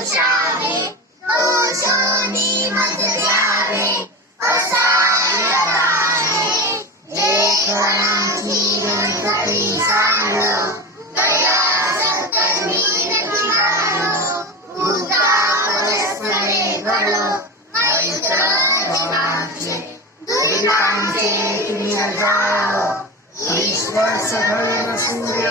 पोषावे दोषोनी मज द्यावे असाय गाणे लेखनांची गणपती सांगो दया सत्कर्मी नक्षारो भूता परस्परे घडो मैत्र जीवांचे दुरितांचे तुम्ही जाओ. ईश्वर सगळ सूर्य